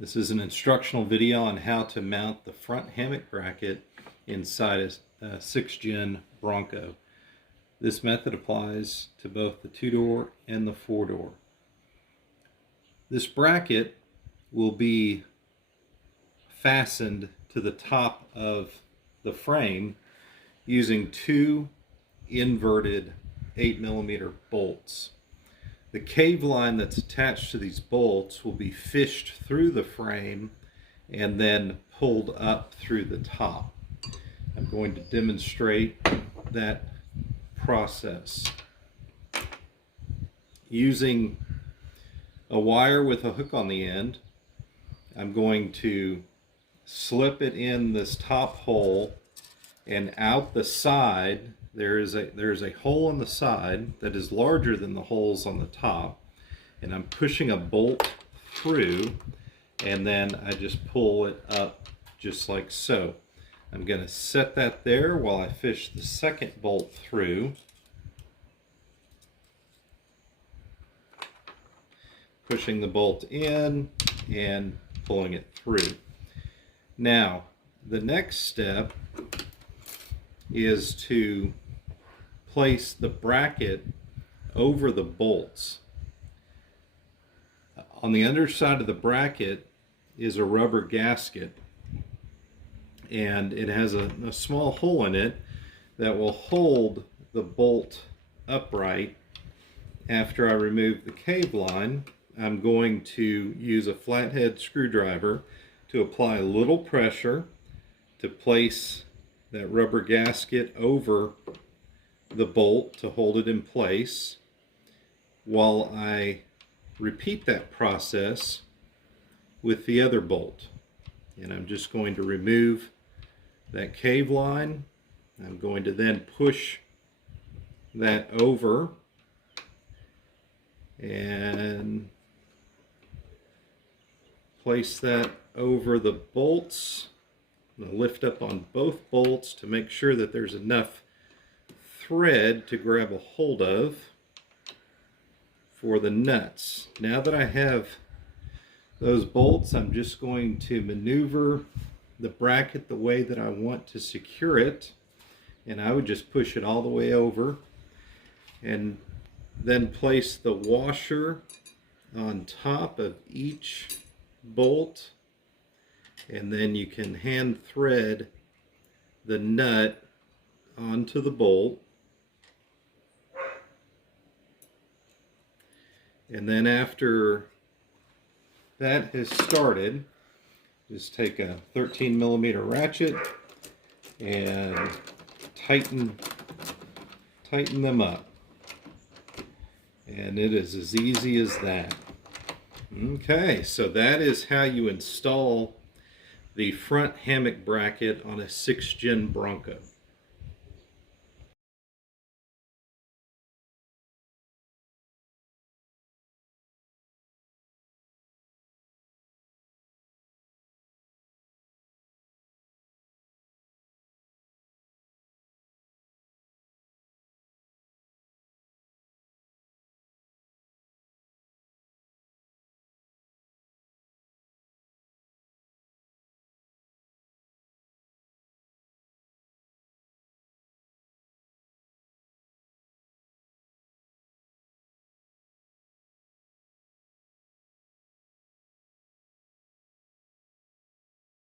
This is an instructional video on how to mount the front hammock bracket inside a 6th Gen Bronco. This method applies to both the 2-door and the 4-door. This bracket will be fastened to the top of the frame using 2 inverted 8mm bolts. The cave line that's attached to these bolts will be fished through the frame and then pulled up through the top. I'm going to demonstrate that process. Using a wire with a hook on the end, I'm going to slip it in this top hole, and out the side there's a hole on the side that is larger than the holes on the top, and I'm pushing a bolt through, and then I just pull it up just like so. I'm going to set that there while I fish the second bolt through. Pushing the bolt in and pulling it through. Now, the next step is to place the bracket over the bolts. On the underside of the bracket is a rubber gasket, and it has a small hole in it that will hold the bolt upright. After I remove the cave line, I'm going to use a flathead screwdriver to apply a little pressure to place that rubber gasket over the bolt to hold it in place, while I repeat that process with the other bolt. And I'm just going to remove that cave line. I'm going to then push that over and place that over the bolts. I'm going to lift up on both bolts to make sure that there's enough thread to grab a hold of for the nuts. Now that I have those bolts, I'm just going to maneuver the bracket the way that I want to secure it, and I would just push it all the way over and then place the washer on top of each bolt, and then you can hand thread the nut onto the bolt. And then after that has started, just take a 13mm ratchet and tighten them up. And it is as easy as that. Okay, so that is how you install the front hammock bracket on a 6th Gen Bronco.